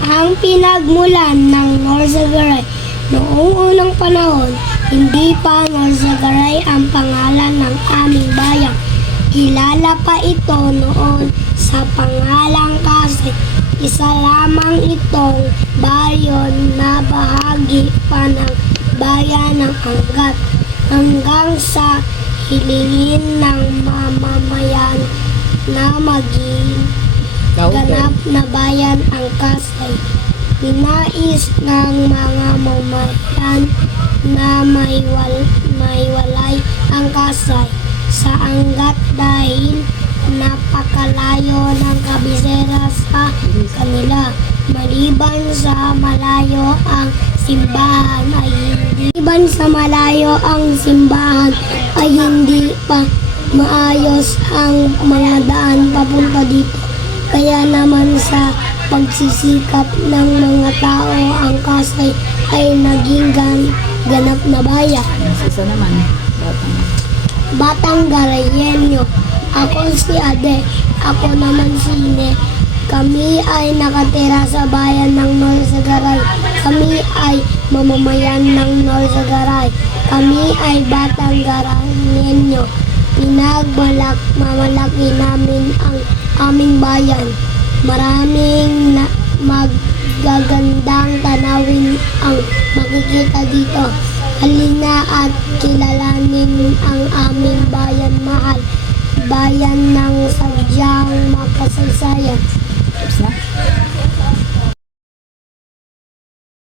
Ang pinagmulan ng Norzagaray noong unang panahon, hindi pa Norzagaray ang pangalan ng aming bayan. Kilala pa ito noon sa pangalang kasi isa lamang itong bayon na bahagi pa ng bayan ng Angat hanggang sa hilingin ng mamamayan na maging ganap na bayan ang Kasay. Ninais ng mga mamayan na may, wal, may walay ang Kasay sa Angat dahil napakalayo ng kabisera sa kanila. Maliban sa malayo ang simbahan ay hindi maliban sa malayo ang simbahan ay hindi pa maayos ang mga daan papunta dito. Kaya naman sa pagsisikap ng mga tao ang Kasay ay naging gan, ganap na bayan. Isa naman. Batang. Batang Garayenyo. Ako si Ade. Ako naman si Ine. Kami ay nakatira sa bayan ng Norsagaray. Kami ay mamamayan ng Norsagaray. Kami ay Batang Garayenyo. Pinagmalak, mamalaki namin ang aming bayan. Maraming na, maggagandang tanawin ang makikita dito. Halina at kilalanin ang aming bayan mahal. Bayan ng sadyang makasaysayan.